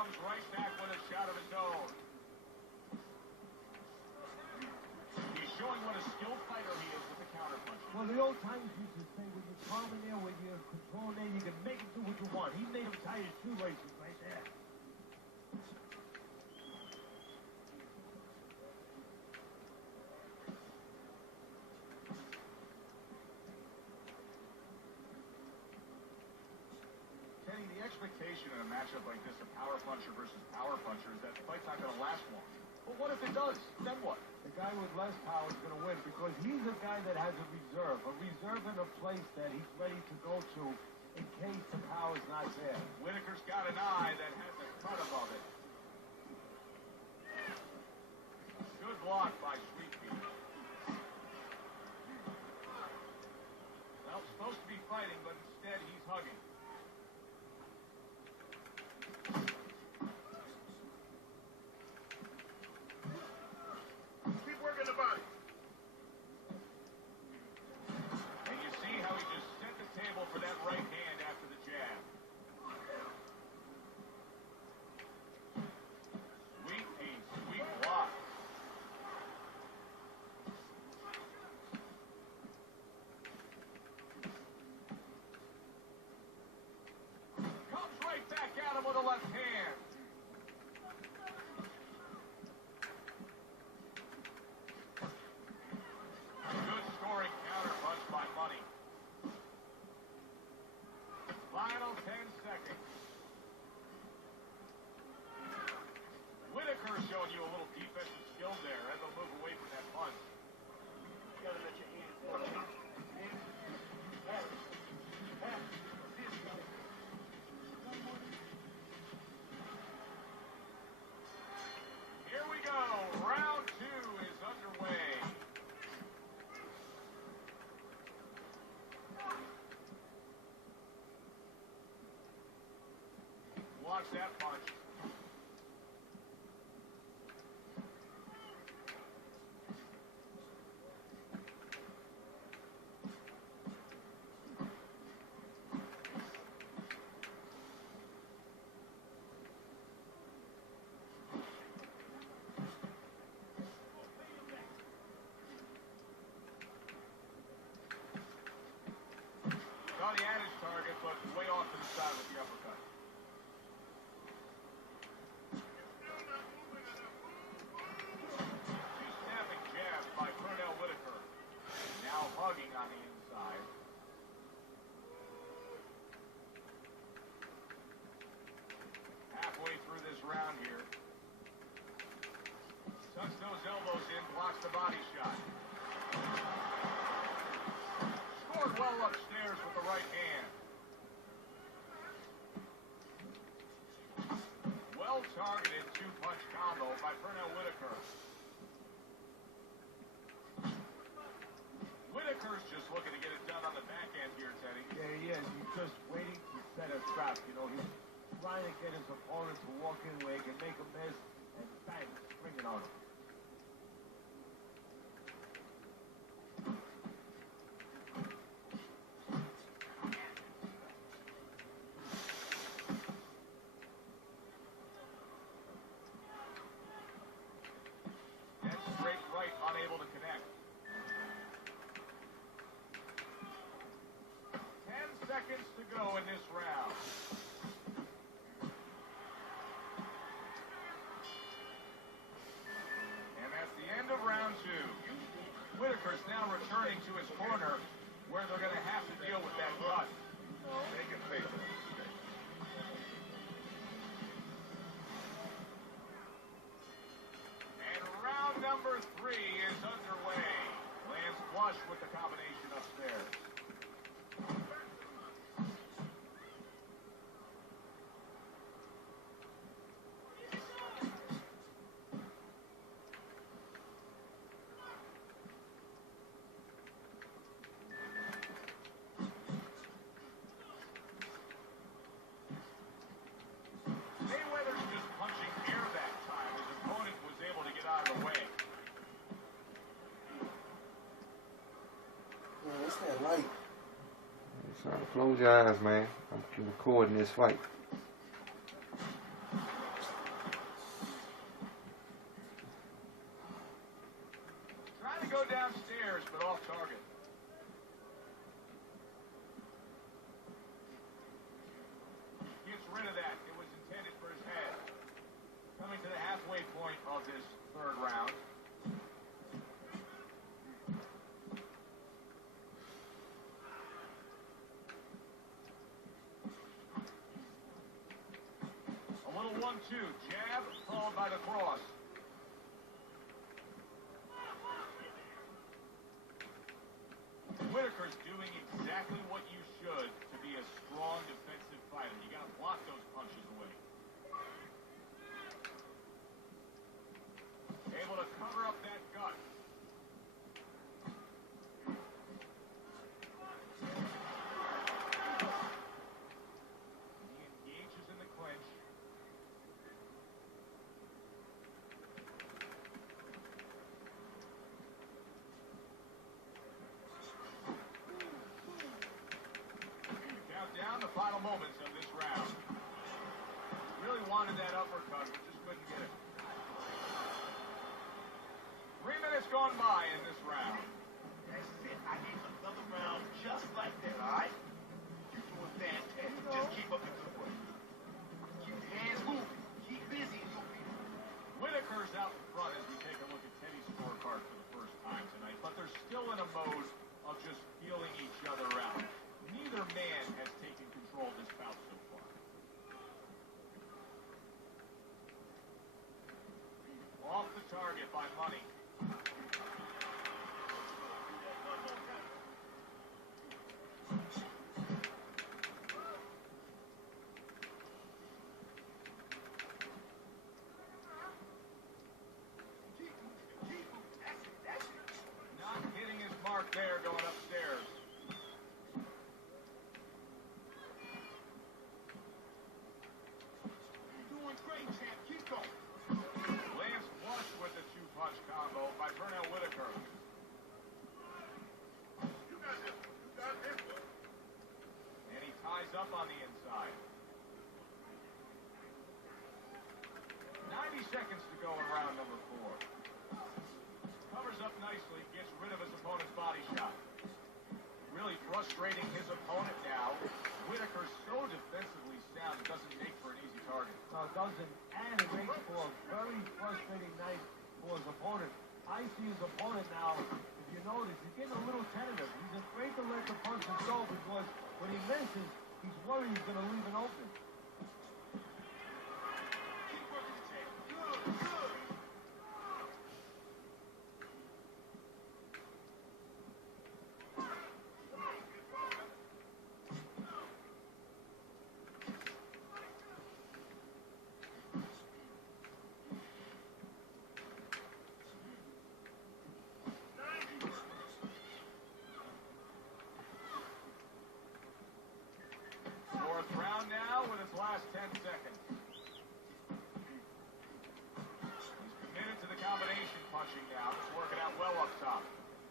comes right back with a shot of his own. He's showing what a skilled fighter he is with the counterpunch. Well, the old timers used to say when you're calm in there, when you're in control there, you can make him do what you want. He made him tie his shoelaces right there. The expectation in a matchup like this, a power puncher versus power puncher, is that the fight's not going to last long. But what if it does? Then what? The guy with less power is going to win because he's a guy that has a reserve in a place that he's ready to go to in case the power's not there. Whitaker's got an eye that has a cut above it. Good block by Sweetbeat. Well, supposed to be fighting, but instead he's hugging. With the left hand. Good scoring counterpunch by Money. Final 10 seconds. Whitaker showing you a little defensive skill there as he'll move away from that punch. You gotta let your hands go. Round 2 is underway. Watch that punch. Thought he had his target, but way off to the side with the uppercut. Two snapping jabs by Pernell Whitaker. Now hugging on the inside. Halfway through this round here. Tucks those elbows in, blocks the body shot. Scored well upstairs with the right hand. Well-targeted two-punch combo by Pernell Whitaker. Whitaker's just looking to get it done on the back end here, Teddy. Yeah, he is. He's just waiting to set a trap. You know, he's trying to get his opponent to walk in where he can make a miss and bang, spring it on him. Unable to connect. 10 seconds to go in this round. And that's the end of round 2. Whitaker's now returning to his corner where they're going to have to deal with that cut. They can face it. Number 3 is underway. Lands flush with the combination upstairs. Mayeather's just punching air that time. His opponent was able to get out of the way. What's that light? It's trying to close your eyes, man. I'm recording this fight. halfway point of this third round. A little 1-2, jab, followed by the cross. Whitaker's doing exactly what you should to be a strong defensive fighter. You got to block those punches away. Able to cover up that gut. He engages in the clinch. Down the final moments of this round. Really wanted that uppercut, but just couldn't get it. 3 minutes gone by in this round. That's it. I need another round just like that, all right? You're doing fantastic. Just keep up the good work. Keep your hands moving. Keep busy and you'll be Whitaker's out in front as we take a look at Teddy's scorecard for the first time tonight, but they're still in a mode of just feeling each other out. Neither man has taken control of this bout so far. Off the target by Money. Not hitting his mark there going upstairs. great, champ. Keep going. Lands flush with the two-punch combo by Pernell Whitaker. You got this. You got this one. And he ties up on the inside. 90 seconds to go in round number 4. Covers up nicely, gets rid of his opponent's body shot. Really frustrating his opponent now. Whitaker's so defensively sound, it doesn't make for an easy target. No, it doesn't, and it makes for a very frustrating night for his opponent. I see his opponent now, if you notice, he's getting a little tentative. He's afraid to let the punches go because when he misses, he's worried he's going to leave an open. Keep working the tape. Good, good. Fourth round now with its last 10 seconds. He's committed to the combination punching now. It's working out well up top.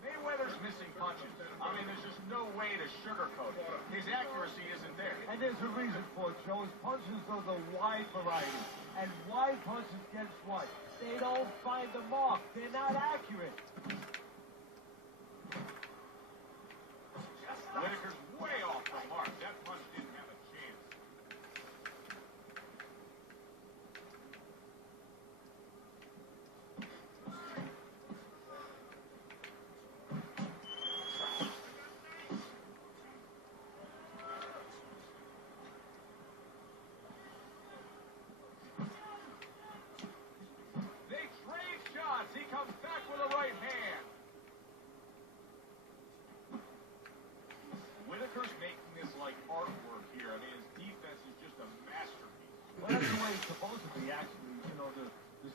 Mayweather's missing punches. I mean, there's just no way to sugarcoat it. His accuracy isn't there. And there's a reason for it, Joe. His punches are the wide variety. And wide punches, guess what? They don't find the mark. They're not accurate. Whitaker's way off the mark. That punch didn't have a chance. They trade shots. He comes back with a right hand. Whitaker's making this like artwork here. I mean, his defense is just a masterpiece. Well, that's the way it's supposed to be, actually. You know, the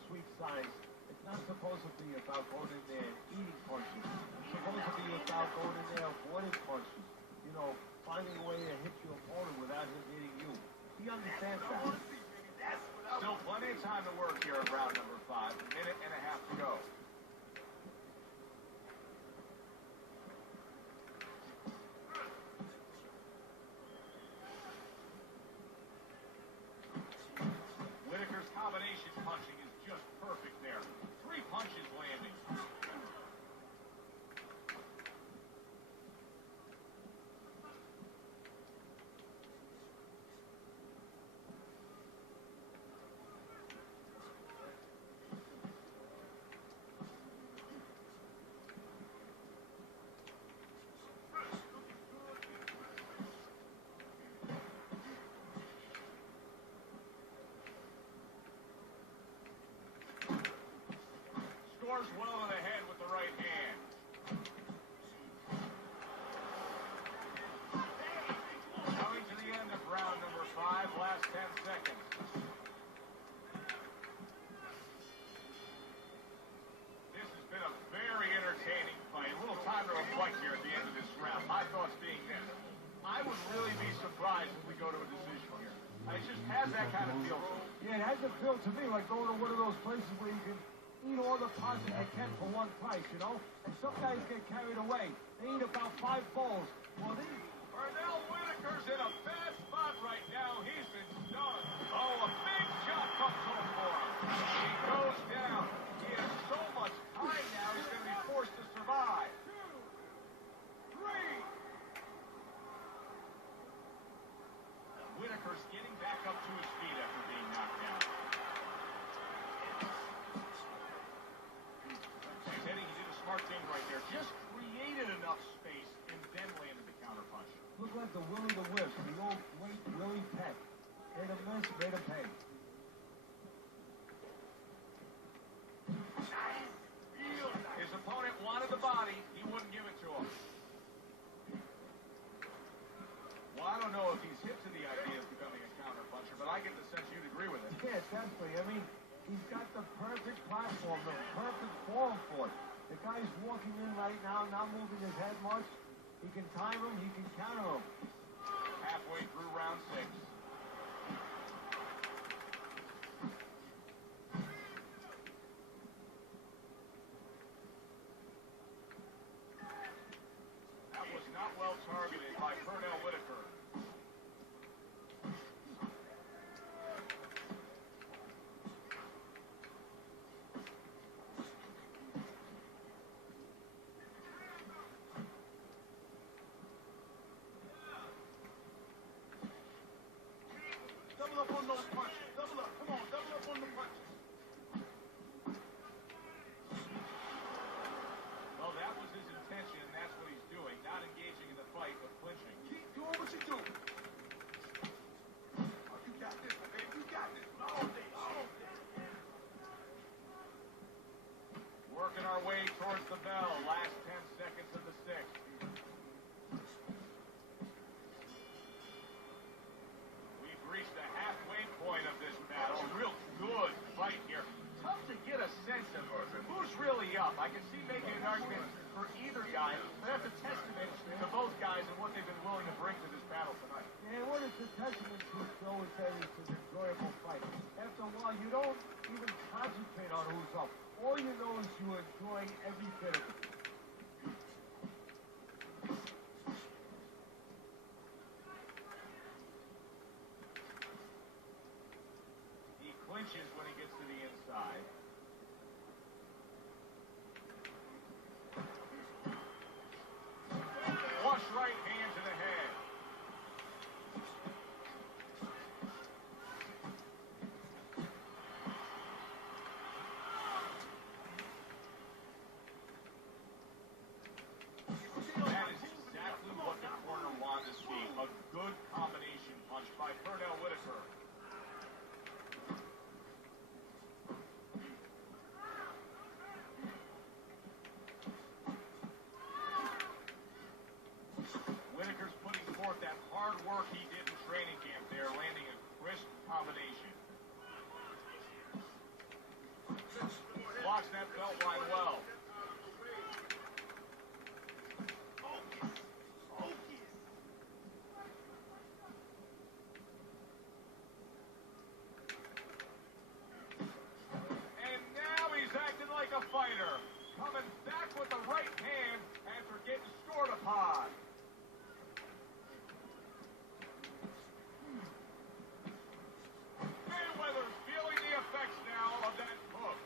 sweet science. It's not supposed to be about going in there and eating punches. It's supposed to be about going in there avoiding punches. You know, finding a way to hit your opponent without him hitting you. He understands that. Still plenty of time to work here in round number 5. A minute and a half to go. Whitaker's combination punching is just perfect there. 3 punches landing. 10 seconds. This has been a very entertaining fight. A little time to reflect here at the end of this round. My thoughts being this. I would really be surprised if we go to a decision here. It just has that kind of feel to it. Yeah, it has a feel to me like going to one of those places where you can eat all the pots that you can for one price, you know? And some guys get carried away. They eat about 5 bowls. Well, these... Pernell Whitaker's in a bad spot right now. He's been done. Oh, a big shot comes home for him. He goes down. He has so much time now, he's going to be forced to survive. 2, 3. Whitaker's getting back up to his feet after being knocked down. Teddy, he did a smart thing right there. Just created enough space and then landed the counterpunch. Look like the Willie the Wisp, the old great Willie Peck. Made him miss, made him pay. His opponent wanted the body. He wouldn't give it to him. Well, I don't know if he's hip to the idea of becoming a counterpuncher, but I get the sense you'd agree with it. Yeah, definitely. I mean, he's got the perfect platform, the perfect form for it. The guy's walking in right now, not moving his head much. He can time him, he can counter him. Halfway through round 6. That was not well targeted by Pernell Whitaker. Double up on those punches. Double up. Come on, double up on the punches. Well, that was his intention, and that's what he's doing. Not engaging in the fight, but clinching. Keep doing what you do. Oh, you got this, my baby. You got this. All day, all day. Working our way towards the bell. Last 10 seconds of the 6th. We've reached the halfway point of this battle. Real good fight here. Tough to get a sense of who's really up. I can see making an argument for either guy, but that's a testament to both guys and what they've been willing to bring to this battle tonight. Yeah, what it's a testament to, Joe, is that it's an enjoyable fight. After a while, you don't even concentrate on who's up. All you know is you're enjoying every bit of it. He clinches when he gets to the inside. Flush right hand to the head. That is exactly what the corner wanted to see. A good combination punch by Pernell Whitaker. Whitaker's putting forth that hard work he did in training camp there, landing a crisp combination. Blocks that belt line well. Focus. Focus. And now he's acting like a fighter. Coming back with the right hand after getting scored upon. Mayweather's feeling the effects now of that hook.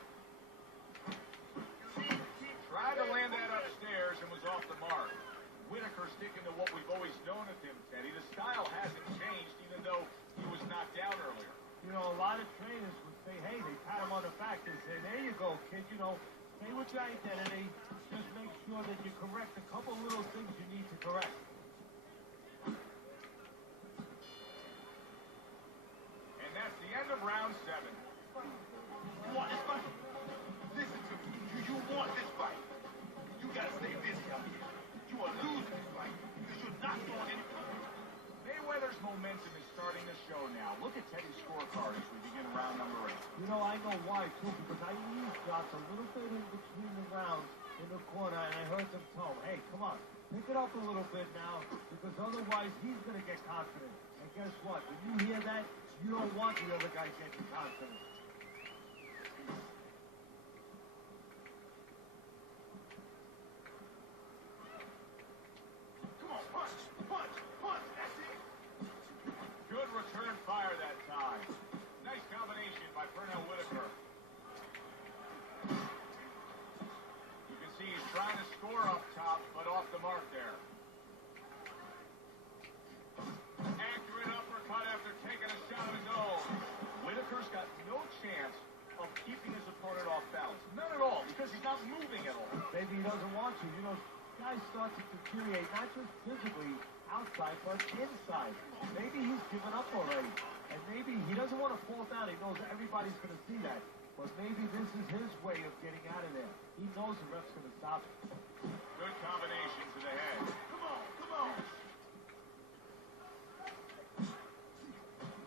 Tried to land that upstairs and was off the mark. Whitaker sticking to what we've always known of him, Teddy. The style hasn't changed, even though he was knocked down earlier. You know, a lot of trainers would say, hey, they pat him on the back. They say, there you go, kid. You know, stay with your identity. Just make sure that you correct a couple little things you need to correct. And that's the end of round 7. You want this fight? Listen to me. You want this fight. You gotta stay busy out here. You are losing this fight because you're not doing anything. Mayweather's momentum is starting to show now. Look at Teddy's scorecard as we begin round number 8. You know, I know why, too, because I eavesdropped a little bit in between the rounds in the corner, and I heard them tell him, hey, come on, pick it up a little bit now, because otherwise he's going to get confident. And guess what? When you hear that, you don't want the other guy getting confident. Come on, punch, punch, punch. That's it. Good return fire that time. Nice combination by Pernell Whitaker. You can see he's trying to score up top, but off the mark there. Accurate uppercut after taking a shot of his own. Whitaker's got no chance of keeping his opponent off balance. None at all, because he's not moving at all. Maybe he doesn't want to. You know, guys start to deteriorate, not just physically outside, but inside. Maybe he's given up already. And maybe he doesn't want to fall down. He knows everybody's going to see that. But maybe this is his way of getting out of there. He knows the ref's going to stop it. Good combination to the head. Come on, come on.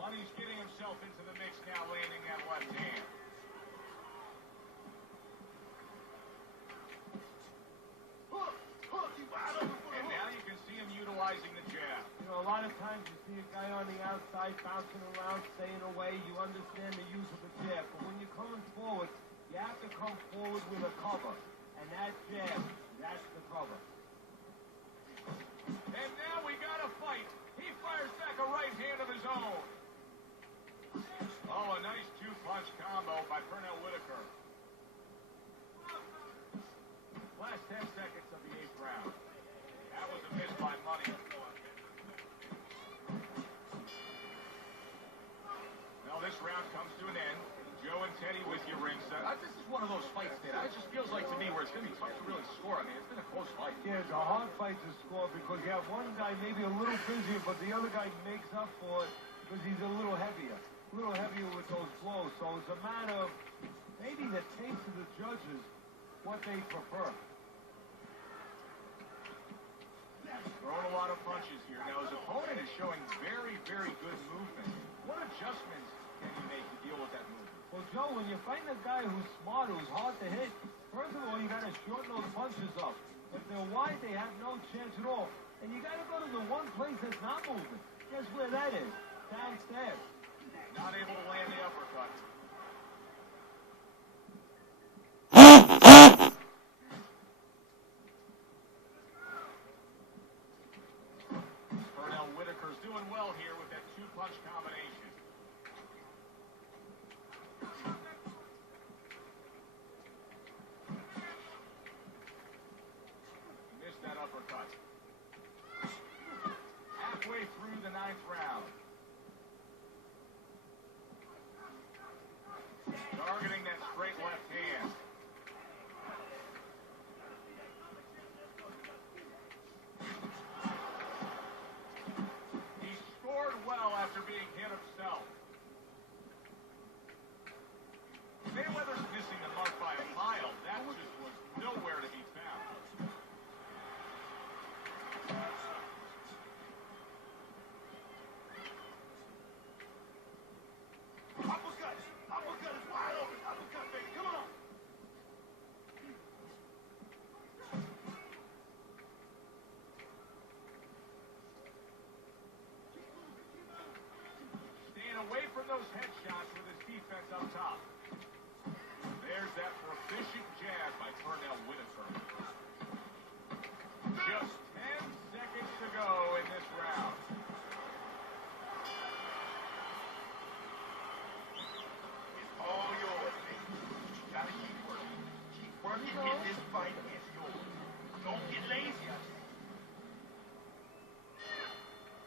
Money's getting himself into the mix now, landing that left hand. Hook, hook, he wide open for And the now hook. you can see him utilizing the jab. You know, a lot of times you see a guy on the outside bouncing around, staying away. You understand the use of the jab. But when you're coming forward, you have to come forward with a cover. And that jab, that's the cover. And now we got a fight. He fires back a right hand of his own. Oh, a nice two-punch combo by Pernell Whitaker. Last 10 seconds of the 8th round. That was a miss by Money. Now this round comes to an end. Joe and Teddy with you ringside. This is one of those fights that it just feels like to me where it's going to be tough to really score. I mean, it's been a close fight. Yeah, it's a hard fight to score because you have one guy maybe a little busier, but the other guy makes up for it because he's a little heavier with those blows. So it's a matter of maybe the taste of the judges, what they prefer. Throwing a lot of punches here. Now his opponent is showing very, very good movement. What adjustments can he make to deal with that movement? Well, Joe, when you find a guy who's smart, who's hard to hit, first of all, you got to shorten those punches up. If they're wide, they have no chance at all. And you got to go to the one place that's not moving. Guess where that is? Downstairs. Not able to land the uppercut. Pernell Whitaker's doing well here with that two-punch combination. Missed that uppercut. Halfway through the 9th round. Targeting that straight left hand. He scored well after being hit himself. Mayeather's missing the mark by a mile. That just was nowhere to be found. Uppercut, uppercut is wide open. Uppercut, baby, come on. Staying away from those headshots with his defense up top. There's that proficient jab by Pernell Whitaker. Just 10 seconds to go in this round. It's all yours, baby. You gotta keep working. Keep working, and this fight is yours. Don't get lazy out there.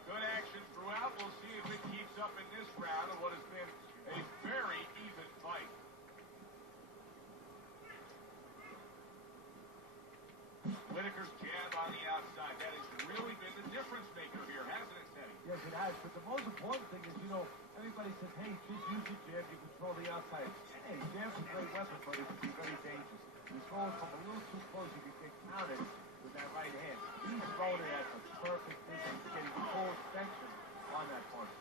Good action throughout. We'll see if it keeps up in this round of what has been a very even fight. Whitaker's jab on the outside. That has really been the difference maker here, hasn't it, Teddy? Yes, it has. But the most important thing is, you know, everybody says, hey, just use your jab, you control the outside. Hey, jab's a great weapon, but it can be very dangerous. He's going from a little too close, you can get counted with that right hand. He's throwing it at the perfect distance, getting full extension on that punch.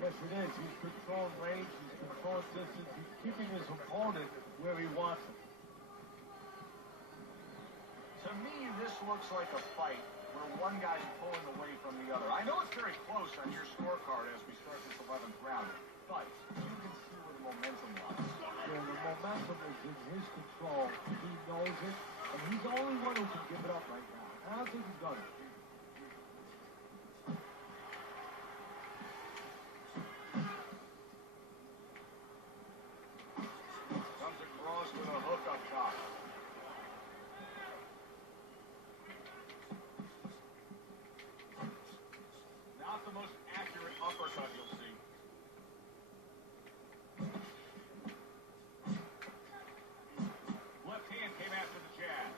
Yes, it is. He's controlling range, he's controlling distance, he's keeping his opponent where he wants him. To me, this looks like a fight where one guy's pulling away from the other. I know it's very close on your scorecard as we start this 11th round, but you can see where the momentum lies. Yeah, the momentum is in his control. He knows it, and he's the only one who can give it up right now. I don't think he's done it. Comes across with a hook up top. Not the most accurate uppercut you'll see. Left hand came after the jab.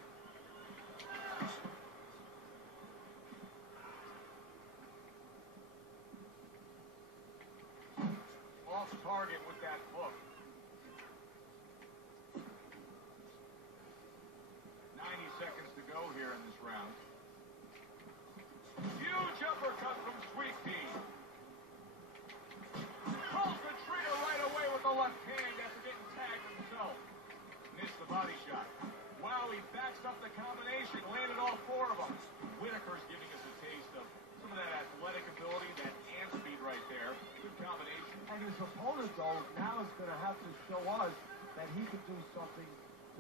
Off target with that hook. 90 seconds to go here in this round. Huge uppercut from Sweet Pea. Pulls the trigger right away with the left hand after getting tagged himself. Missed the body shot. Wow, he backs up the combination, landed all four of them. Whitaker's giving us a taste of some of that athletic ability, that hand speed right there. Good combination. And his opponent, though, now is going to have to show us that he can do something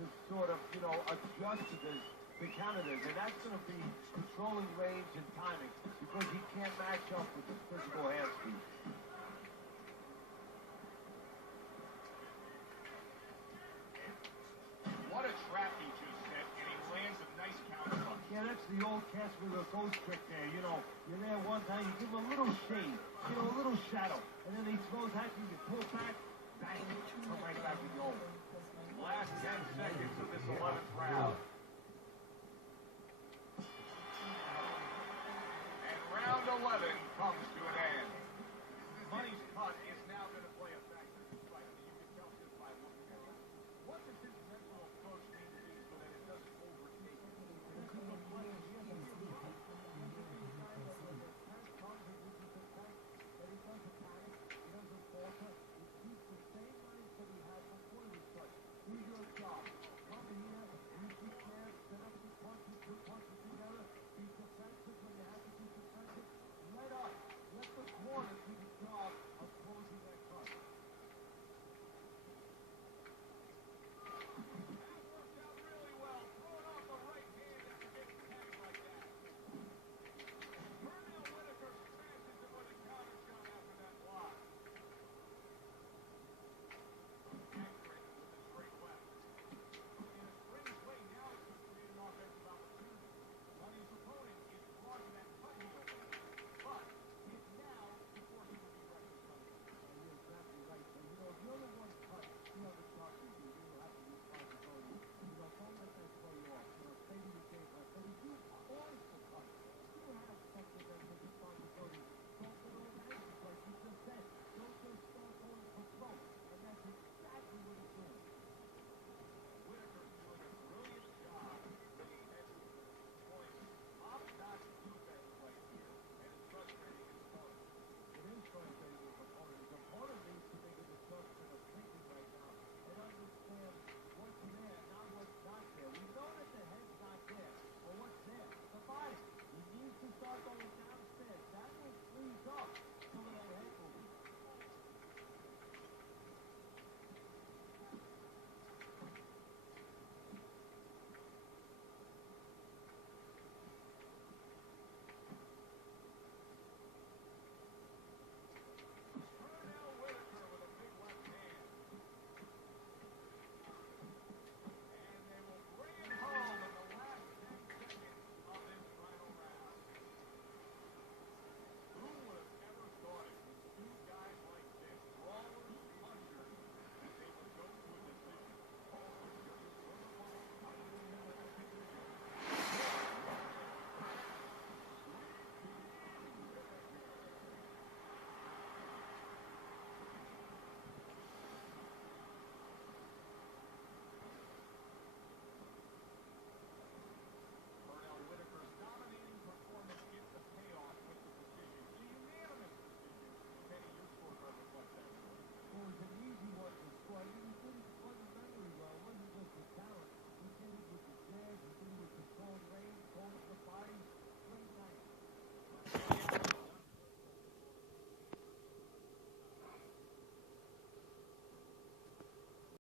to sort of, adjust to this, to counter this. And that's going to be controlling range and timing, because he can't match up with the physical hand speed. What a trap he just hit, and he lands a nice counter punch. Yeah, that's the old Casper ghost trick there. You're there one time, you give him a little shade, a little shadow, and then he throws at you, you pull back, bang, come right back with your own. Last 10 seconds of this 11th round. And round 11 comes to an end. Money's